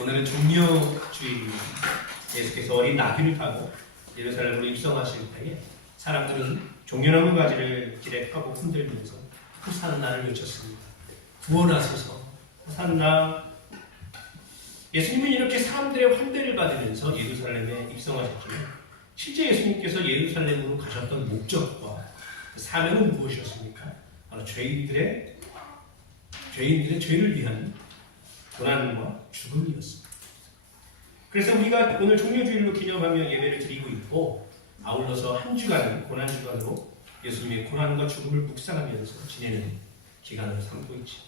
오늘은 종려주일입니다. 예수께서 어린 나귀를 타고 예루살렘으로 입성하실 때에 사람들은 종려나무 가지를 길에 펴고 흔들면서 호산나를 외쳤습니다. 구원하소서 호산나. 예수님은 이렇게 사람들의 환대를 받으면서 예루살렘에 입성하셨지만 실제 예수님께서 예루살렘으로 가셨던 목적과 그 사명은 무엇이었습니까? 바로 죄인들의 죄를 위한 고난과 죽음이었습니다. 그래서 우리가 오늘 종려주일로 기념하며 예배를 드리고 있고, 아울러서 한 주간은 고난주간으로 예수님의 고난과 죽음을 묵상하면서 지내는 기간을 삼고 있죠.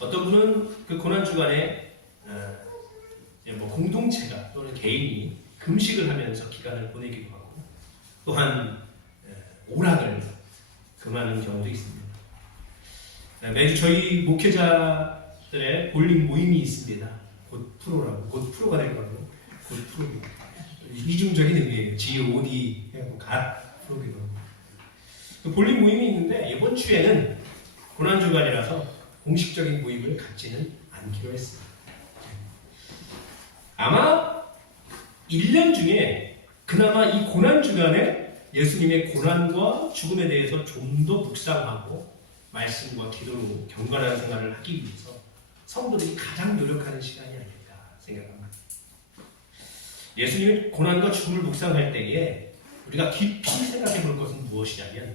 어떤 분은 그 고난주간에 공동체가 또는 개인이 금식을 하면서 기간을 보내기도 하고, 또한 오락을 금하는 경우도 있습니다. 매주 저희 목회자들의 볼링 모임이 있습니다. 곧 프로가 될 거라고. 곧 프로입니다. 이중적인 의미예요. G-O-D 해갖고 갓 프로기도 하고. 그 볼링 모임이 있는데 이번 주에는 고난주간이라서 공식적인 모임을 갖지는 않기로 했습니다. 아마 1년 중에 그나마 이 고난주간에 예수님의 고난과 죽음에 대해서 좀 더 묵상하고 말씀과 기도로 경건한 생활을 하기 위해서 성도들이 가장 노력하는 시간이 아닐까 생각합니다. 예수님의 고난과 죽음을 묵상할 때에 우리가 깊이 생각해 볼 것은 무엇이냐면,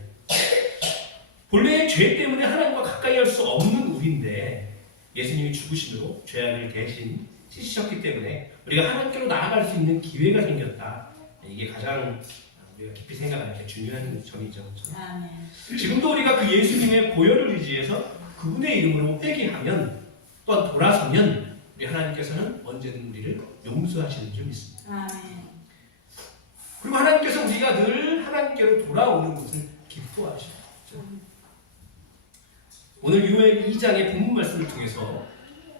본래 죄 때문에 하나님과 가까이 할 수 없는 우리인데 예수님이 죽으심으로 죄악을 대신 씻으셨기 때문에 우리가 하나님께로 나아갈 수 있는 기회가 생겼다. 이게 가장 우리가 깊이 생각하는 게 중요한 점이죠. 지금도 우리가 그 예수님의 보혈을 의지해서 그분의 이름으로 회개하면, 또한 돌아서면 우리 하나님께서는 언제든 우리를 용서하시는 줄 믿습니다. 아멘. 그리고 하나님께서 우리가 늘 하나님께로 돌아오는 것을 기뻐하시죠. 오늘 유엘 2장의 본문 말씀을 통해서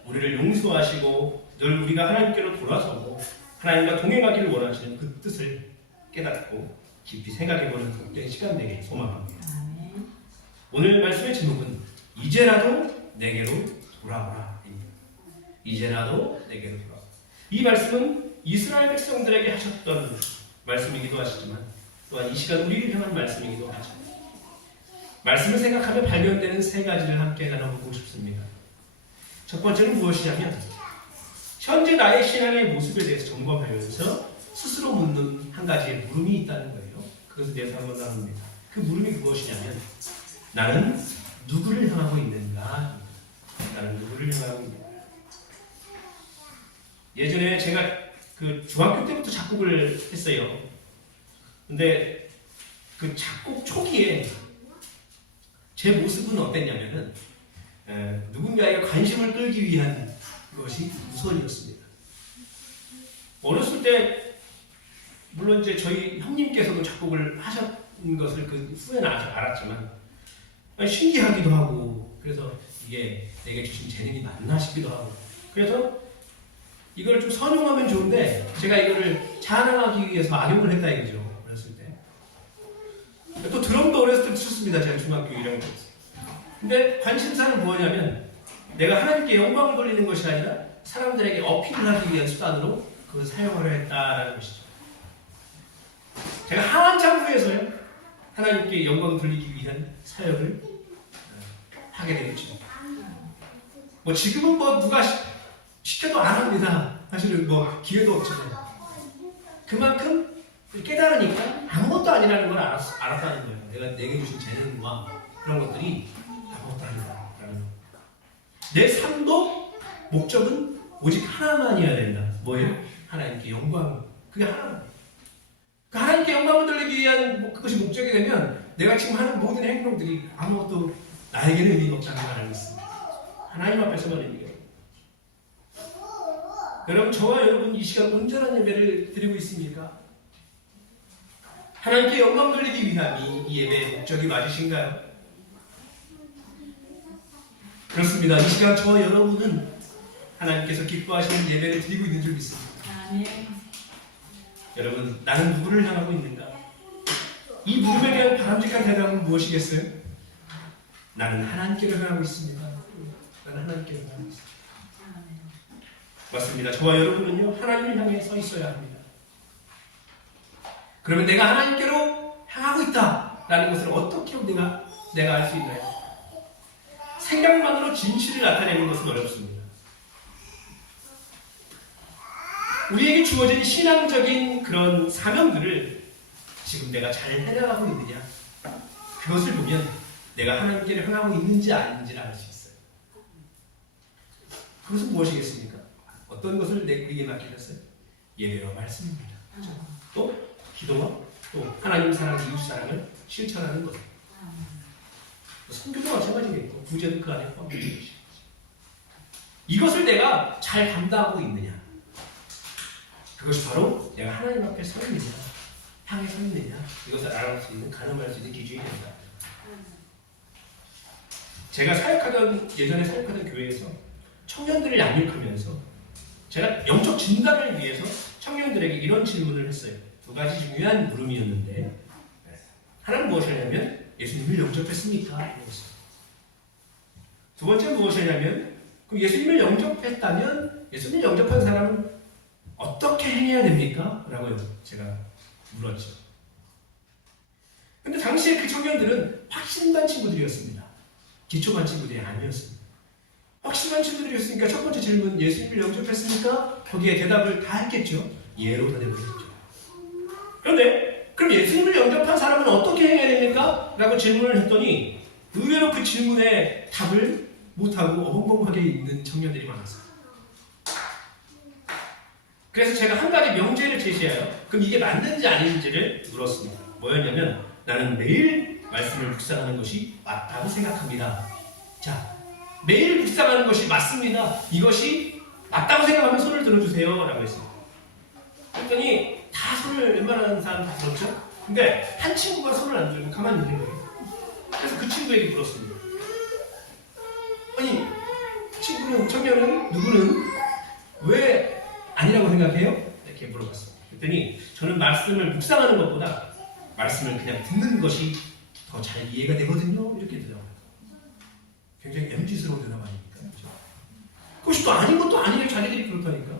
우리를 용서하시고 늘 우리가 하나님께로 돌아서고 하나님과 동행하기를 원하시는 그 뜻을 깨닫고 깊이 생각해보는 복된 시간 되길 소망합니다. 아멘. 오늘 말씀의 제목은 이제라도 내게로 돌아오라 입니다. 이제라도 내게로 돌아오라. 이 말씀은 이스라엘 백성들에게 하셨던 말씀이기도 하시지만 또한 이 시간 우리를 향한 말씀이기도 하죠. 말씀을 생각하며 발견되는 세 가지를 함께 나눠보고 싶습니다. 첫 번째는 무엇이냐면, 현재 나의 신앙의 모습에 대해서 점검하면서 스스로 묻는 한 가지의 물음이 있다는 거예요. 그것에 대해서 한번 나눕니다. 그 물음이 무엇이냐면, 나는 누구를 향하고 있는가? 나는 누구를 향하고 있는가? 예전에 제가 그 중학교 때부터 작곡을 했어요. 근데 그 작곡 초기에 제 모습은 어땠냐면은 누군가의 관심을 끌기 위한 것이 우선이었습니다. 어렸을 때 물론 이제 저희 형님께서도 작곡을 하셨는 것을 그 후에는 알았지만 신기하기도 하고, 그래서 이게 내게 주신 재능이 맞나 싶기도 하고, 그래서 이걸 좀 선용하면 좋은데 제가 이거를 자랑하기 위해서 악용을 했다 이거죠. 어렸을 때. 또 드럼도 어렸을 때 쳤습니다. 제가 중학교 1학년 때. 근데 관심사는 뭐냐면, 내가 하나님께 영광을 돌리는 것이 아니라 사람들에게 어필을 하기 위한 수단으로 그걸 사용하려 했다라는 것이죠. 제가 한참 후에서요, 하나님께 영광을 돌리기 위한 사역을 하게 되겠죠. 뭐 지금은 뭐 누가 시켜도 안 합니다. 사실은 뭐 기회도 없지만 그만큼 깨달으니까 아무것도 아니라는 걸 알았다는 거예요. 내가 내게 주신 재능과 그런 것들이 아무것도 아니다라는 거. 내 삶도 목적은 오직 하나만이어야 된다. 뭐예요? 하나님께 영광. 그게 하나만. 그 하나님께 영광을 돌리기 위한 그것이 목적이 되면 내가 지금 하는 모든 행동들이 아무것도 나에게는 의미가 없다는 걸 알고 있습니다. 하나님 앞에서만 의미가 없습니다. 여러분, 저와 여러분 이 시간 온전한 예배를 드리고 있습니까? 하나님께 영광 돌리기 위한 이 예배의 목적이 맞으신가요? 그렇습니다. 이 시간 저와 여러분은 하나님께서 기뻐하시는 예배를 드리고 있는 줄 믿습니다. 아멘. 여러분, 나는 누구를 향하고 있는가? 이 물음에 대한 바람직한 대답은 무엇이겠어요? 나는 하나님께로 향하고 있습니다. 나는 하나님께로 향하고 있습니다. 맞습니다. 저와 여러분은요, 하나님을 향해 서 있어야 합니다. 그러면 내가 하나님께로 향하고 있다라는 것을 어떻게 내가 알 수 있나요? 생각만으로 진실을 나타내는 것은 어렵습니다. 우리에게 주어진 신앙적인 그런 사명들을 지금 내가 잘 해나가고 있느냐, 그것을 보면 내가 하나님께로 향하고 있는지 아닌지를 알 수 있어요. 그것은 무엇이겠습니까? 어떤 것을 우리에게 맡기셨어요? 예배와 말씀입니다. 또 기도와 또 하나님 사랑, 이웃 사랑을 실천하는 것. 성교도 마찬가지겠고 구제도 그 안에 포함되어 있습니다. 이것을 내가 잘 감당하고 있느냐? 그것이 바로 내가 하나님 앞에 서 있느냐, 향해 서 있느냐, 이것을 알아볼 수 있는, 가늠할 수 있는 기준이 된다. 제가 예전에 사역하던 교회에서 청년들을 양육하면서 제가 영적 진단을 위해서 청년들에게 이런 질문을 했어요. 두 가지 중요한 물음이었는데, 하나는 무엇이냐면 예수님을 영접했습니까? 두 번째는 무엇이냐면, 그럼 예수님을 영접했다면 예수님을 영접한 사람은 어떻게 행해야 됩니까? 라고 제가 물었죠. 근데 당시에 그 청년들은 확신반 친구들이었습니다. 기초반 친구들이 아니었습니다. 확신반 친구들이었으니까 첫 번째 질문, 예수님을 영접했습니까? 거기에 대답을 다 했겠죠. 예로 대답했죠. 그런데 그럼 예수님을 영접한 사람은 어떻게 행해야 됩니까? 라고 질문을 했더니 의외로 그 질문에 답을 못하고 어벙벙하게 있는 청년들이 많았어요. 그래서 제가 한 가지 명제를 제시해요. 그럼 이게 맞는지 아닌지를 물었습니다. 뭐였냐면, 나는 매일 말씀을 묵상하는 것이 맞다고 생각합니다. 자, 매일 묵상하는 것이 맞습니다. 이것이 맞다고 생각하면 손을 들어주세요. 라고 했습니다. 그랬더니 다 손을, 웬만한 사람 다 들었죠? 근데 한 친구가 손을 안 들고 가만히 있는 거예요. 그래서 그 친구에게 물었습니다. 아니, 친구는, 청년은, 누구는 왜 아니라고 생각해요? 이렇게 물어봤습니다. 그랬더니 저는 말씀을 묵상하는 것보다 말씀을 그냥 듣는 것이 더 잘 이해가 되거든요. 이렇게 대답합니다. 굉장히 MZ스러운 대답 아닙니까? 그렇죠? 그것이 또 아닌 것도 아니에요. 자기들이 그렇다니까.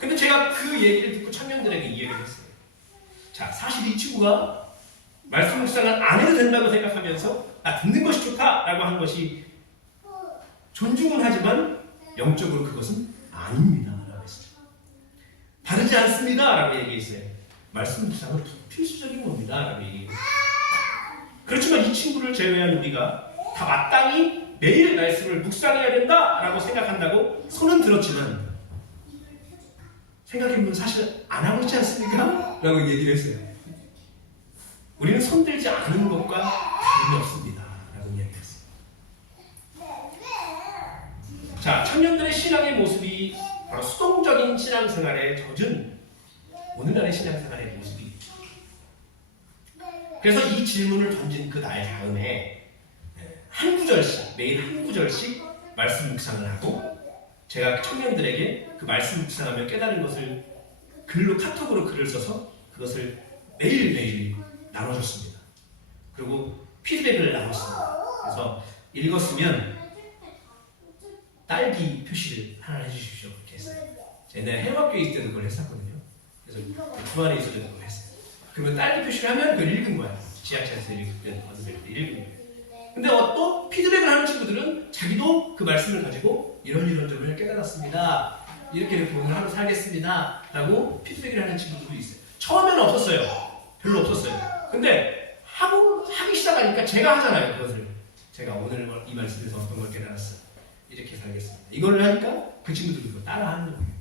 근데 제가 그 얘기를 듣고 청년들에게 이해를 했어요. 자, 사실 이 친구가 말씀 묵상을 안 해도 된다고 생각하면서 듣는 것이 좋다라고 한 것이 존중은 하지만 영적으로 그것은 아닙니다. 라고 했어요. 다르지 않습니다. 라고 얘기했어요. 말씀 묵상은 필수적인 겁니다. 라고 얘기했어요. 그렇지만 이 친구를 제외한 우리가 다 마땅히 매일 말씀을 묵상해야 된다라고 생각한다고 손은 들었지만 생각해보면 사실 안 하고 있지 않습니까? 라고 얘기를 했어요. 우리는 손들지 않은 것과 다름이 없습니다. 라고 이야기했어요. 자, 청년들의 신앙의 모습이 바로 수동적인 신앙생활에 젖은 오늘날의 신앙생활의 모습이. 그래서 이 질문을 던진 그 날 다음에 한 구절씩, 매일 한 구절씩 말씀 묵상을 하고 제가 청년들에게 그 말씀 묵상하며 깨달은 것을 글로, 카톡으로 글을 써서 그것을 매일매일 나눠줬습니다. 그리고 피드백을 나눴습니다. 그래서 읽었으면 딸기 표시를 하나 해주십시오. 이렇게 했어요. 옛날에 해학교육 때도 그걸 했었거든요. 그래서 주말에 있을 때도 그걸 했어요. 그러면 딸기 표시를 하면 그걸 읽은 거야. 지하철에서 읽은 거예요. 근데 또 피드백을 하는 친구들은 자기도 그 말씀을 가지고 이런 점을 깨달았습니다. 이렇게 오늘 하루 살겠습니다. 라고 피드백을 하는 친구들도 있어요. 처음에는 없었어요. 별로 없었어요. 근데 하기 시작하니까 제가 하잖아요. 그것을. 제가 오늘 이 말씀에서 어떤 걸 깨달았어요. 이렇게 살겠습니다. 이걸 하니까 그 친구들도 그거 따라하는 거예요.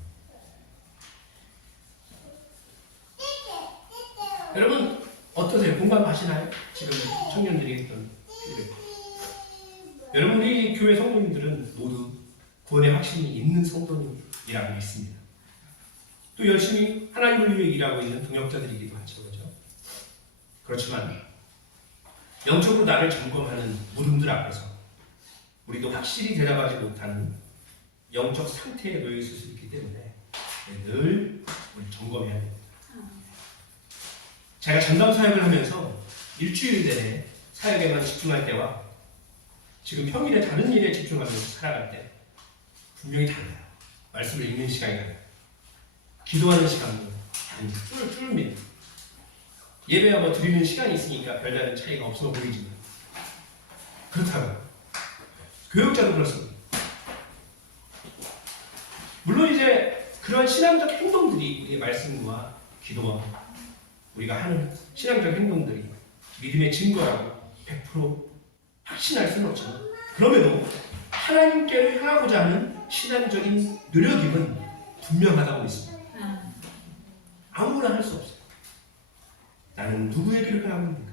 여러분 어떠세요? 공감 가시나요? 지금 청년들이 했던 피드백. 여러분 우리 교회 성도님들은 모두 구원의 확신이 있는 성도님이라고 믿습니다. 또 열심히 하나님을 위해 일하고 있는 동역자들이기도 하죠. 그렇죠? 그렇지만 영적으로 나를 점검하는 물음들 앞에서 우리도 확실히 대답하지 못하는 영적 상태에 놓여 있을 수 있기 때문에 늘 우리 점검해야 됩니다. 제가 전담 사역을 하면서 일주일 내내 사역에만 집중할 때와 지금 평일에 다른 일에 집중하면서 살아갈 때 분명히 달라요. 말씀을 읽는 시간이나 기도하는 시간도 쫄쫄입니다. 예배야 뭐 드리는 시간이 있으니까 별다른 차이가 없어 보이지만 그렇다고 교역자도 그렇습니다. 물론 이제 그런 신앙적 행동들이 우리의 말씀과 기도와 우리가 하는 신앙적 행동들이 믿음의 증거라고 100% 확신할 수는 없지만 그럼에도 하나님께로 향하고자 하는 신앙적인 노력임은 분명하다고 믿습니다. 아무나 할 수 없어요. 나는 누구에게로 향하고 있는가?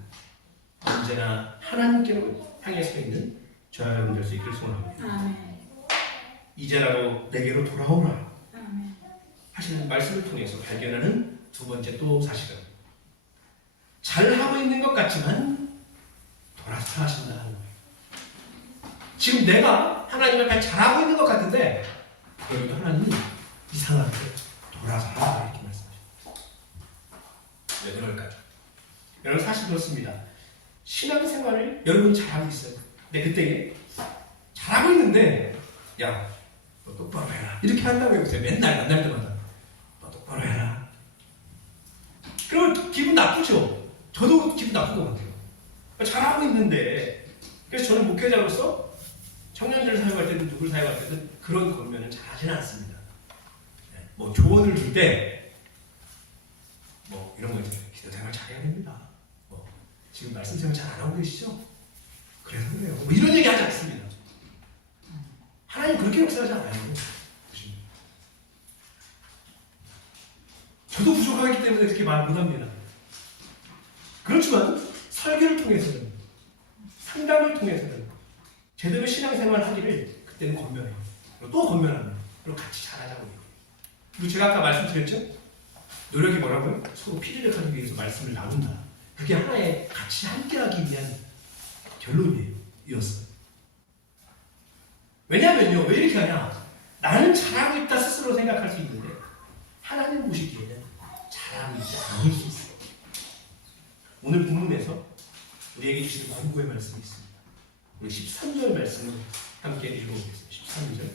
언제나 하나님께로 향해 서 있는 저와 여러분 될 수 있기를 소원합니다. 이제라도 내게로 돌아오라 하시는 말씀을 통해서 발견하는 두 번째 또 사실은 잘하고 있는 것 같지만 돌아서 하신다는 거예요. 지금 내가 하나님을 잘하고 있는 것 같은데 그러니까 하나님이 이상하게 돌아서 하라 이렇게 말씀하십니다. 왜 그럴까요? 여러분 사실 그렇습니다. 신앙생활을 여러분 잘하고 있어요. 근데 그때 잘하고 있는데 야 너 똑바로 해라 이렇게 한다고 해보세요. 맨날 만날 때마다 너 똑바로 해라. 그러면 기분 나쁘죠. 저도 기분 나쁜 것 같아요. 잘하고 있는데 그래서 저는 목회자로서 청년들을 사용할 때든 누구를 사용할 때든 그런 권면은 잘하지는 않습니다. 뭐 조언을 줄 때 뭐 이런 거 있잖아요. 기도 생활 잘해야 됩니다. 뭐 지금 말씀 생활 잘 안 하고 계시죠? 그래서 그래요. 뭐 이런 얘기 하지 않습니다. 하나님 그렇게 역사하지 않아요. 저도 부족하기 때문에 그렇게 말 못합니다. 그렇지만 설교를 통해서는 상담을 통해서는 제대로 신앙생활 하기를 그때는 권면해요. 또 권면합니다. 그리고 같이 잘하자고요. 그리고 제가 아까 말씀드렸죠? 노력이 뭐라고요? 서로 피리를 하기 위해서 말씀을 나눈다. 그게 하나의 같이 함께하기 위한 결론이었어요. 왜냐하면요. 왜 이렇게 하냐? 나는 잘하고 있다 스스로 생각할 수 있는데 하나님 보시기에는 잘하고 있지 않을 수 있어요. 오늘 본문에서 우리에게 주시는 권고의 말씀이 있습니다. 우리 13절 말씀을 함께 읽어보겠습니다. 13절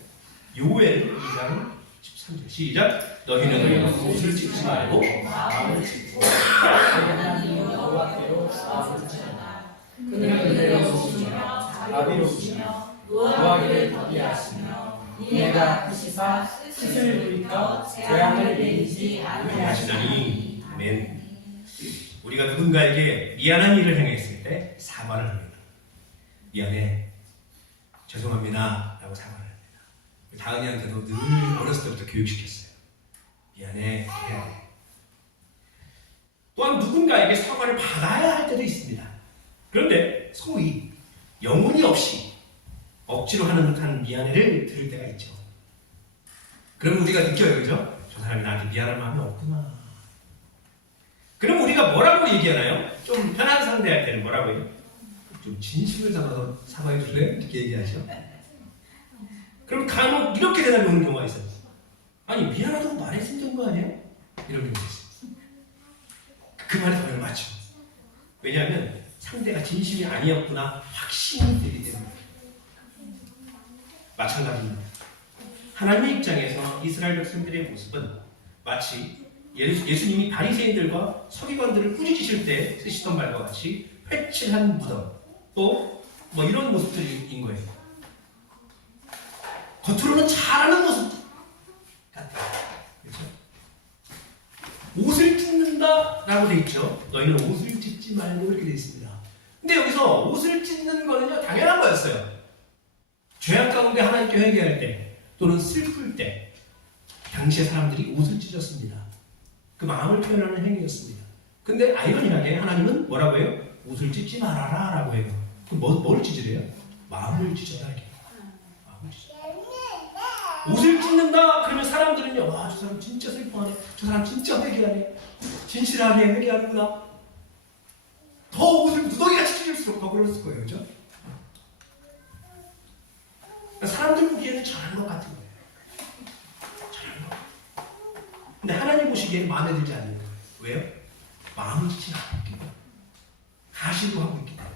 요엘 2장 13절 시작. 너희는 옷을 찢지 말고 마음을 찢고 하나님 여호와께로 마음을 찢으라. 그는 은혜로우시며 자비로우시며 노하기를 더디하시며 이내가 크시사 뜻을 돌이켜 재앙을 내리지 아니하시나니. 아멘. 우리가 누군가에게 미안한 일을 행했을 때 사과를 합니다. 미안해, 죄송합니다 라고 사과를 합니다. 다은이한테도 늘 어렸을 때부터 교육시켰어요. 미안해, 미안해. 또한 누군가에게 사과를 받아야 할 때도 있습니다. 그런데 소위 영혼이 없이 억지로 하는 듯한 미안해를 들을 때가 있죠. 그럼 우리가 느껴요, 그죠? 저 사람이 나한테 미안한 마음이 없구나. 그럼 우리가 뭐라고 얘기하나요? 좀 편한 상대할 때는 뭐라고 해요? 좀 진심을 담아서 사과해 주실래요? 이렇게 얘기하죠. 그럼 간혹 이렇게 대답이 오는 경우가 있어요. 아니 미안하다고 말했으면 된 거 아니에요? 이런 경우가 있어요. 그 말이 더 맞죠. 왜냐하면 상대가 진심이 아니었구나 확신이 되기 때문에. 마찬가지입니다. 하나님의 입장에서 이스라엘 백성들의 모습은 마치 예수님이 바리새인들과 서기관들을 꾸짖으실 때 쓰시던 말과 같이 회칠한 무덤 또 뭐 이런 모습들인 거예요. 겉으로는 잘하는 모습 같다. 그렇죠? 옷을 찢는다라고 돼 있죠. 너희는 옷을 찢지 말고 이렇게 돼 있습니다. 근데 여기서 옷을 찢는 거는요 당연한 거였어요. 죄악 가운데 하나님께 회개할 때 또는 슬플 때 당시의 사람들이 옷을 찢었습니다. 그 마음을 표현하는 행위였습니다. 근데 아이러니하게 하나님은 뭐라고 해요? 옷을 찢지 말아라 라고 해요. 그럼 뭘 찢으래요? 마음을 찢어라 이렇게. 마음을 찢어라. 옷을 찢는다 그러면 사람들은요 와 저 사람 진짜 슬퍼하네, 저 사람 진짜 회개하네, 진실하네, 회개하는구나. 더 옷을 무더기같이 찢을수록 더 그랬을 거예요. 그죠? 사람들 보기에는 잘한 것 같은 거예요. 잘한 것. 근데 하나님 보시기에는 마음에 들지 않는 거예요. 왜요? 마음을 찢지 않고 있기 때문에. 가시도 하고 있기 때문에.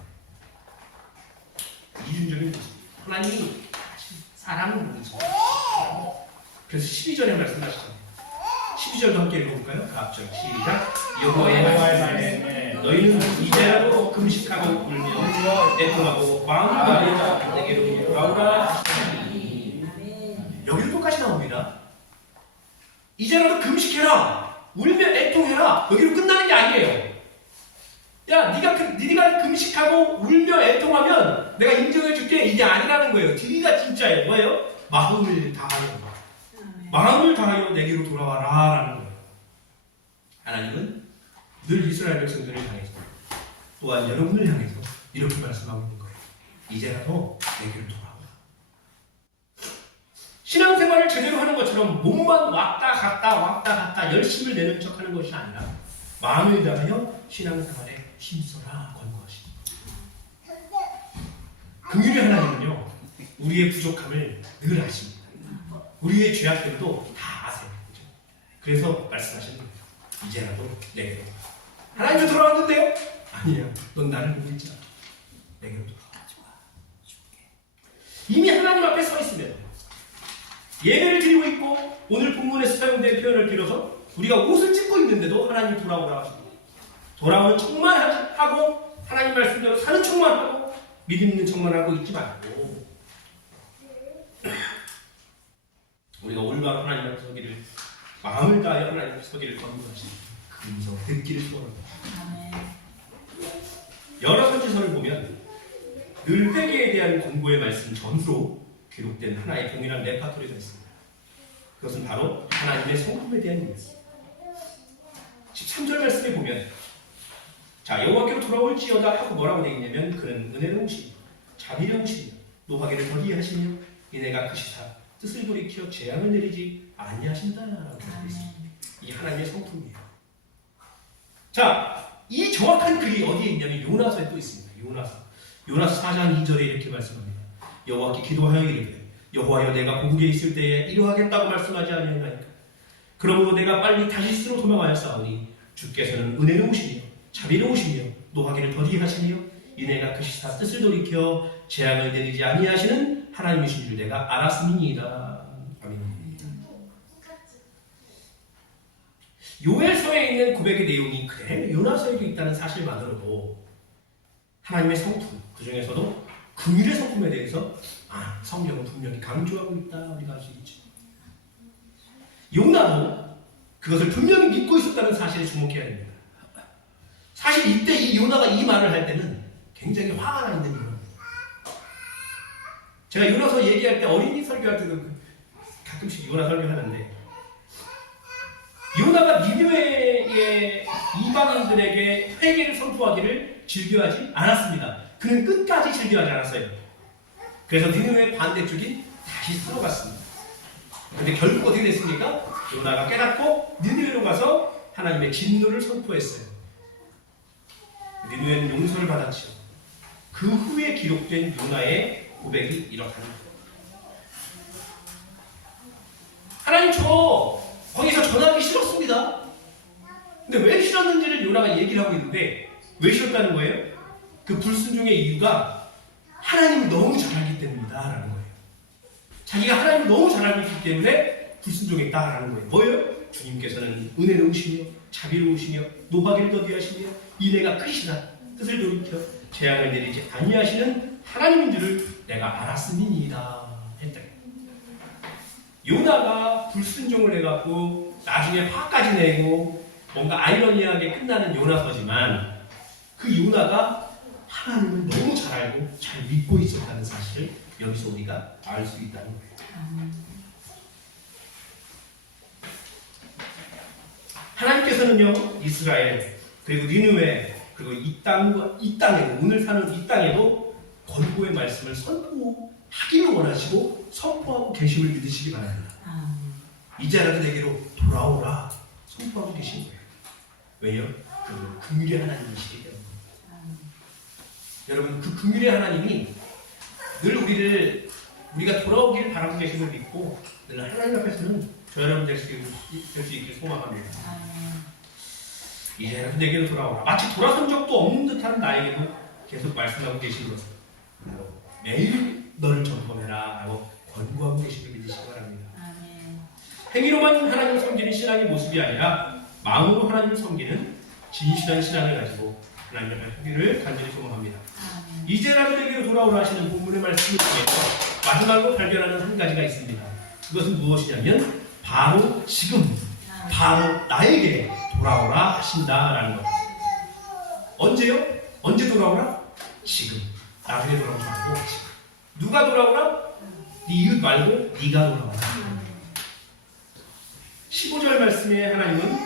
이중적인 모습. 하나님이 사람을 보면서 그래서 12절에 말씀하시잖아요. 12절도 함께 읽어볼까요? 그 앞절 시작. 여호와의 말씀에 너희는 이제라도 금식하고 울며 애통하고 마음을 다하여 내게로 돌아오라. 여기도 똑같이 나옵니다. 이제라도 금식해라, 울며 애통해라. 여기로 끝나는 게 아니에요. 야, 네가 금식하고 울며 애통하면 내가 인정해줄게, 이게 아니라는 거예요. 네가 진짜예요. 뭐예요? 마음을 다하여 내게로 돌아와라라는 거예요. 하나님은 늘 이스라엘 백성들을 향해서 또한 여러분을 향해서 이렇게 말씀하고 있는 거예요. 이제라도 내게로 돌아오라. 신앙생활을 제대로 하는 것처럼 몸만 왔다 갔다 열심을 내는 척하는 것이 아니라 마음을 다하여 신앙생활에 힘써라 건 것입니다. 긍휼의 하나님은요, 우리의 부족함을 늘 아십니다. 우리의 죄악들도 다 아세요. 그래서 말씀하시는 거예요. 이제라도 내게로. 하나님도 돌아왔는데요? 아니야. 넌 나를 보고 있지 않아. 내게로 돌아와. 이미 하나님 앞에 서 있으면 예배를 드리고 있고 오늘 본문에서 사용된 표현을 빌어서 우리가 옷을 찢고 있는데도 하나님 돌아오라 하십니다. 돌아오는 척만 하고 하나님 말씀대로 사는 척만 하고 믿음 있는 척만 하고 있지 말고 우리가 올바른 하나님 앞에 서기를 마음을 다하여 하나님 앞에 서기를 권고하십니다. 그 음성 듣기를 소원합니다. 여러 선지서를 보면 늘 회개에 대한 권고의 말씀 전후로 기록된 하나의 동일한 레파토리가 있습니다. 그것은 바로 하나님의 성품에 대한 얘기입니다. 13절 말씀에 보면 자, 여호와께로 돌아올지어다 하고 뭐라고 되어 있냐면 그는 은혜로우시며 자비로우시며 노하기를 더디 하시며 이내가 크시사 뜻을 돌이켜 재앙을 내리지 아니하신다라고 되어 있습니다. 이 하나님의 성품이에요. 자, 이 정확한 글이 어디에 있냐면 요나서에 또 있습니다. 요나서 4장 2절에 이렇게 말씀합니다. 여호와께 기도하여 이르되 여호와여 내가 고국에 있을 때에 이러하겠다고 말씀하지 아니하나이까. 그러므로 내가 빨리 다시스로 도망하여 싸우니 주께서는 은혜로우시며 자비로우시며 노하기를 더디 하시며 이내가 크시사 뜻을 돌이켜 재앙을 내리지 아니하시는 하나님이신 줄 내가 알았음이니이다. 아멘. 요엘서에 있는 고백의 내용이 그대로 요나서에도 있다는 사실만으로도 하나님의 성품, 그 중에서도 긍휼의 성품에 대해서 성경은 분명히 강조하고 있다 우리가 알 수 있죠. 요나도 그것을 분명히 믿고 있었다는 사실에 주목해야 됩니다. 사실 이때 이 요나가 이 말을 할 때는 굉장히 화가 나 있는 요나입니다. 제가 요나서 얘기할 때 어린이 설교할 때도 가끔씩 요나 설교하는데 요나가 니느웨의 이방인들에게 회개를 선포하기를 즐겨하지 않았습니다. 그는 끝까지 즐겨하지 않았어요. 그래서 니느웨의 반대쪽인 다시스로 갔습니다. 그런데 결국 어떻게 됐습니까? 요나가 깨닫고 니느웨로 가서 하나님의 진노를 선포했어요. 니느웨는 용서를 받았죠. 그 후에 기록된 요나의 고백이 이렇답니다. 하나님 저 거기서 전하기 싫었습니다. 근데 왜 싫었는지를 요나가 얘기를 하고 있는데 왜 싫었다는 거예요? 그 불순종의 이유가 하나님을 너무 잘 알기 때문이다 라는 거예요. 자기가 하나님을 너무 잘 알고 있기 때문에 불순종했다라는 거예요. 뭐예요? 주님께서는 은혜로우시며 자비로우시며 노하기를 더디하시며 이내가 크시나 뜻을 돌이켜 재앙을 내리지 아니하시는 하나님인 줄을 내가 알았음이니이다 했다. 요나가 불순종을 해갖고 나중에 화까지 내고 뭔가 아이러니하게 끝나는 요나서지만 그 요나가 하나님을 너무 잘 알고 잘 믿고 있었다는 사실을 여기서 우리가 알 수 있다는 거예요. 하나님께서는요, 이스라엘 그리고 니느웨 그리고 이 땅에 오늘 사는 이 땅에도 권고의 말씀을 선포하기를 원하시고 선포하고 계심을 믿으시기 바랍니다. 이제라도 내게로 돌아오라 선포하고 계신 거예요. 왜요? 그 긍휼의 하나님이시기 때문에. 여러분, 그 긍휼의 하나님이 늘 우리가 돌아오기를 바라고 계심을 믿고 늘 하나님 앞에서는 저 여러분 될 수 있길 소망합니다. 이제라도 내게로 돌아오라. 마치 돌아선 적도 없는 듯한 나에게도 계속 말씀하고 계신 것은 매일 너를 점검해라 라고 권고하고 계심을 믿으시기 바랍니다. 행위로만 하나님을 섬기는 신앙의 모습이 아니라 마음으로 하나님을 섬기는 진실한 신앙을 가지고 하나님의 발표기를 간절히 소망합니다. 이제라도 내게로 돌아오라 하시는 본문의 말씀을 통해서 마지막으로 발견하는 한 가지가 있습니다. 그것은 무엇이냐면 바로 지금, 바로 나에게 돌아오라 하신다라는 것. 언제요? 언제 돌아오라? 지금. 나중에 돌아오지 말고 지금. 누가 돌아오라? 네 이웃 말고 네가 돌아오라. 15절 말씀에 하나님은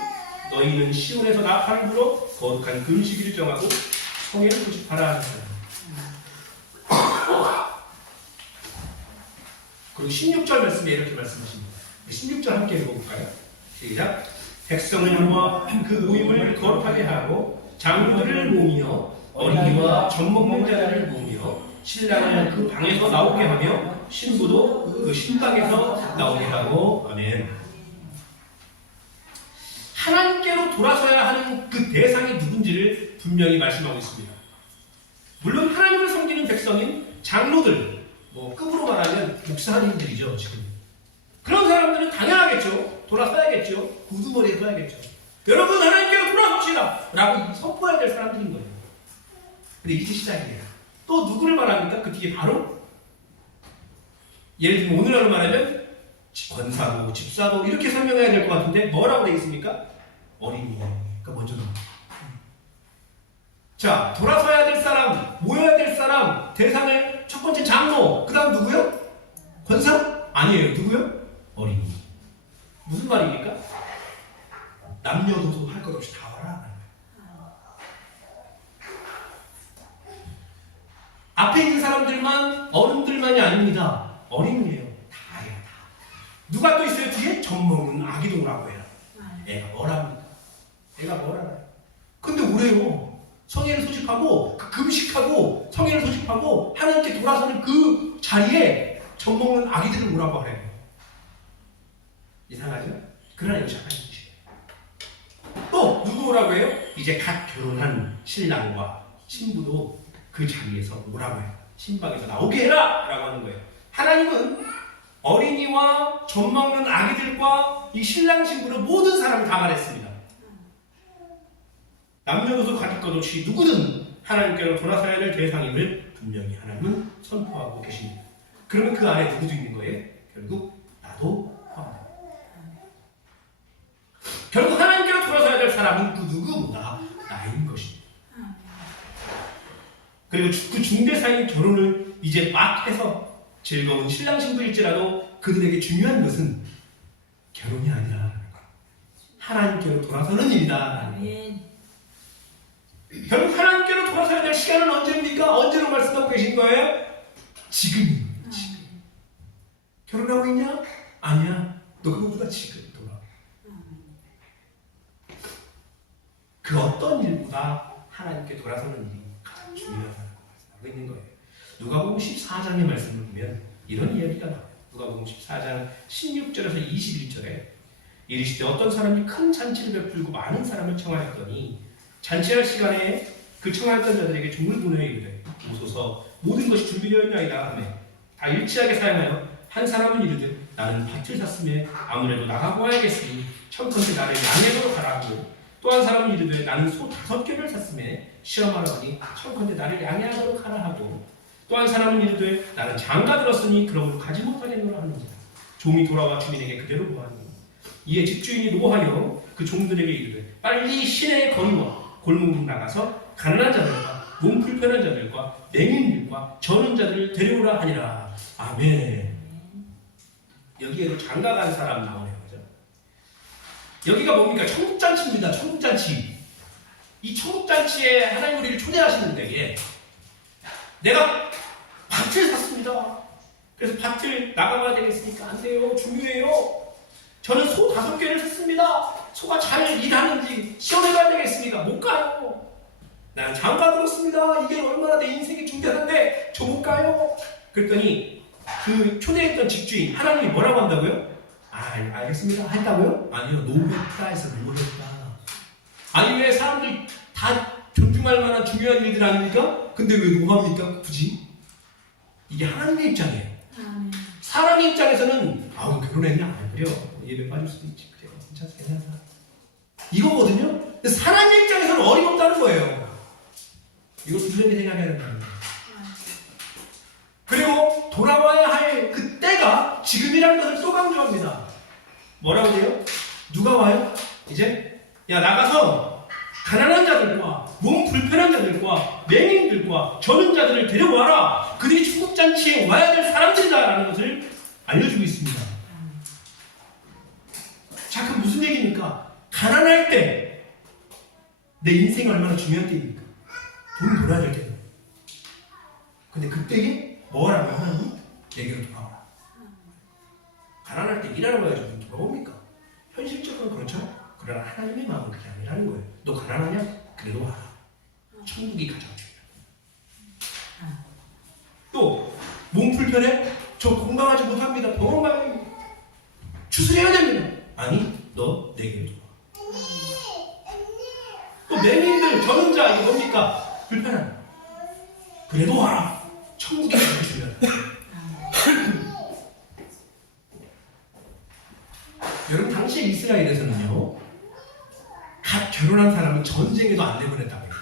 너희는 시온에서 나팔을 불어 거룩한 금식일을 정하고 성회를 소집하라 하셨어요. 그리고 16절 말씀에 이렇게 말씀하십니다. 16절 함께 읽어볼까요? 시작. 백성을 모아 그 모임을 거룩하게 하고 장로들을 모으며 어린이와 젖먹는 자들을 모으며 신랑을 그 방에서 나오게 하며 신부도 그 신방에서 나오게 하고. 아멘. 하나님께로 돌아서야 하는 그 대상이 누군지를 분명히 말씀하고 있습니다. 물론 하나님을 섬기는 백성인 장로들, 급으로 말하면 목사님들이죠. 지금 그런 사람들은 당연하겠죠. 돌아서야겠죠. 구두머리에 서야겠죠. 여러분 하나님께로 돌아섭시다 라고 선포해야 될 사람들인 거예요. 근데 이제 시작이에요. 또 누구를 말합니까? 그 뒤에 바로 예를 들면 오늘날로 말하면 권사도, 집사도 이렇게 설명해야 될 것 같은데 뭐라고 되어 있습니까? 어린이가 먼저 나옵니다. 자, 돌아서야 될 사람, 모여야 될 사람, 대상을 첫 번째 장로, 그 다음 누구요? 권사? 아니에요. 누구요? 어린이. 무슨 말입니까? 남녀노소 할 것 없이 다 와라. 앞에 있는 사람들만, 어른들만이 아닙니다. 어린이에요. 다예요, 다. 누가 또 있어요? 뒤에? 젖먹는 아기동이라고 해요. 애가 뭐랍니까? 애가 뭐라요? 근데 뭐래요? 성회를 소집하고 금식하고 성회를 소집하고 하나님께 돌아서는 그 자리에 젖먹는 아기들을 오라고 하래요. 이상하죠? 그러나 이거 착한 짓이에요. 또 누구 오라고 해요? 이제 갓 결혼한 신랑과 신부도 그 자리에서 오라고 해요. 신방에서 나오게 해라! 라고 하는 거예요. 하나님은 어린이와 젖먹는 아기들과 이 신랑 신부를 모든 사람을 다 말했습니다. 남녀노소 가질 것 없이 누구든 하나님께로 돌아서야 될 대상임을 분명히 하나님은 선포하고 계십니다. 그러면 그 안에 누구도 있는 거예요? 결국 나도 포함됩니다. 결국 하나님께로 돌아서야 될 사람은 그 누구보다 나인 것입니다. 그리고 그 중대사인 결혼을 이제 막 해서 즐거운 신랑 신부일지라도 그들에게 중요한 것은 결혼이 아니라 하나님께로 돌아서는 일이다. 결국 하나님께로 돌아서야 될 시간은 언제입니까? 언제로 말씀하고 계신 거예요? 지금입니다. 지금. 결혼하고 있냐? 아니야. 너 그거보다 지금 돌아와. 그 어떤 일보다 하나님께 돌아서는 일이 가장 중요하다고 말씀하고 있는 거예요. 누가복음 14장의 말씀을 보면 이런 이야기가 나와요. 누가복음 14장 16절에서 21절에 이르시되 어떤 사람이 큰 잔치를 베풀고 많은 사람을 청하였더니 잔치할 시간에 그 청하였던 자들에게 종을 보내어 이르되 오소서 모든 것이 준비되었나이다 하며 다 일치하게 사용하여 한 사람은 이르되 나는 밭을 샀으며 아무래도 나가고 와야겠으니 청컨대 나를 양해도록 하라 하고 또 한 사람은 이르되 나는 소 5개를 샀으며 시험하러 하니 청컨대 나를 양해하도록 하라 하고 또 한 사람은 이르되 나는 장가 들었으니 그러므로 가지 못하겠노라 하는지라. 종이 돌아와 주인에게 그대로 보하니 이에 집주인이 노하여 그 종들에게 이르되 빨리 시내에 거리와 골목 나가서 가난한 자들과 몸 불편한 자들과 맹인들과 저는 자들을 데려오라 하니라. 아멘. 여기에도 장가 간 사람 나오네요. 그죠? 여기가 뭡니까? 천국잔치입니다. 천국잔치. 이 천국잔치에 하나님 우리를 초대하시는데 내가 밭을 샀습니다. 그래서 밭을 나가봐야 되겠습니까? 안 돼요. 중요해요. 저는 소 5개를 샀습니다. 소가 잘 일하는지 시험해봐야 되겠습니까? 못 가요. 난 장가 들었습니다. 이게 얼마나 내 인생이 중요한데 저 못 가요. 그랬더니 그 초대했던 집주인 하나님이 뭐라고 한다고요? 알겠습니다. 했다고요? 아니요. 노했다 해서 노했다. 아니 왜 사람들이 다 존중할 만한 중요한 일들 아닙니까? 근데 왜 노합니까? 굳이? 이게 하나님의 입장이에요. 사람의 입장에서는 결혼했냐? 그래요. 예배 빠질 수도 있지. 그래요. 괜찮다. 이거거든요. 근데 사람의 입장에서는 어림없다는 거예요. 이거 분명히 생각해야 된다는 거예요. 그리고 돌아와야 할 그때가 지금이라는 것을 또 강조합니다. 뭐라고 해요? 누가 와요? 이제 야 나가서 가난한 자들과 몸 불편한 자들과 맹인들과 저는 자들을 데려와라. 그들이 축복잔치에 와야 될 사람들이다라는 것을 알려주고 있습니다. 자, 그럼 무슨 얘기입니까? 가난할 때 내 인생이 얼마나 중요한 때입니까? 돈 벌어야 될 때는. 근데 그때에 뭐라고 하나님? 내게로 돌아오라. 가난할 때 일하러 가야지 돈 돌아옵니까? 현실적으로 그렇죠. 그러나 하나님의 마음은 그게 아니라는 거예요. 너 가난하냐? 그래도 와라. 천국이 가장 중요해요. 또 몸 불편해? 저 건강하지 못합니다. 병원 가야 추스려야 됩니다. 아니, 너 내게로 돌아와. 또 맹인들, 전원자 이게 뭡니까? 불편한. 그래도 와라. 천국이 가장 중요하다. 여러분, 당시 이스라엘에서는요, 갓 결혼한 사람은 전쟁에도 안 내보냈다고 해요.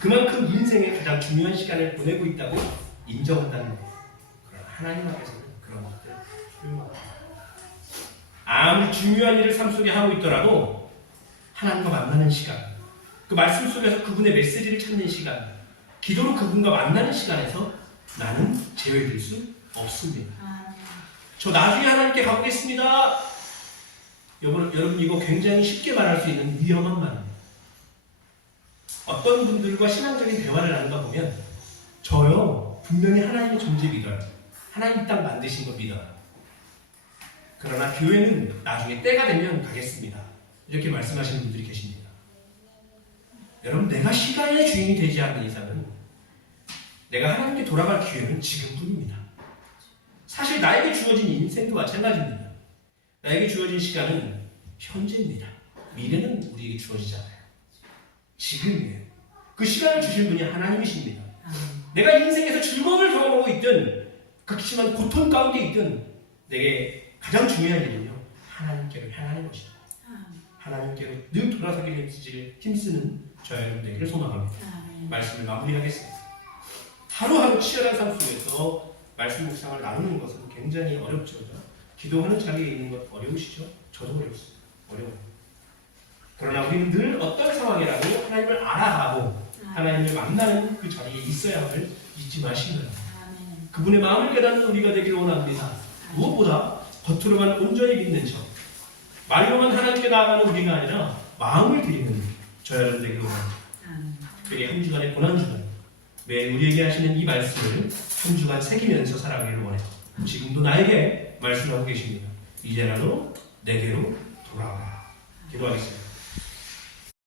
그만큼 인생의 가장 중요한 시간을 보내고 있다고 인정한다는 거예요. 그러나 하나님 앞에서는 그런 것들 소용없다. 아무리 중요한 일을 삶 속에 하고 있더라도 하나님과 만나는 시간, 그 말씀 속에서 그분의 메시지를 찾는 시간, 기도로 그분과 만나는 시간에서 나는 제외될 수 없습니다. 저 나중에 하나님께 가보겠습니다. 여러분 이거 굉장히 쉽게 말할 수 있는 위험한 말입니다. 어떤 분들과 신앙적인 대화를 나누다 보면 저요 분명히 하나님의 존재 믿어요. 하나님 땅 만드신 거 믿어요. 그러나 교회는 나중에 때가 되면 가겠습니다. 이렇게 말씀하시는 분들이 계십니다. 여러분 내가 시간의 주인이 되지 않는 이상은 내가 하나님께 돌아갈 기회는 지금뿐입니다. 사실 나에게 주어진 인생도 마찬가지입니다. 나에게 주어진 시간은 현재입니다. 미래는 우리에게 주어지지 않아요. 지금이에요. 그 시간을 주신 분이 하나님이십니다. 내가 인생에서 즐거움을 경험하고 있든 극심한 고통 가운데 있든 내게 가장 중요한 일은요 하나님께로 향하는 것입니다. 하나님께로 늘 돌아서기를 힘쓰는 저와 여러분 되기를 소망합니다. 말씀을 마무리하겠습니다. 하루하루 치열한 삶 속에서 말씀 묵상을 나누는 것은 굉장히 어렵죠. 기도하는 자리에 있는 것 어려우시죠? 저도 어렵습니다. 어려워요. 그러나 우리는 늘 어떤 상황이라도 하나님을 알아가고 하나님을 만나는 그 자리에 있어야 함을 잊지 마시고요. 그분의 마음을 깨닫는 우리가 되기를 원합니다. 무엇보다 겉으로만 온전히 믿는 척, 말로만 하나님께 나아가는 우리가 아니라 마음을 드리는 저와 여러분 되기를 원합니다. 특별히 한 주간의 고난주간 매일 우리에게 하시는 이 말씀을 한 주간 새기면서 살아가기를 원해요. 지금도 나에게 말씀하고 계십니다. 이제라도 내게로 돌아와라. 기도하겠습니다.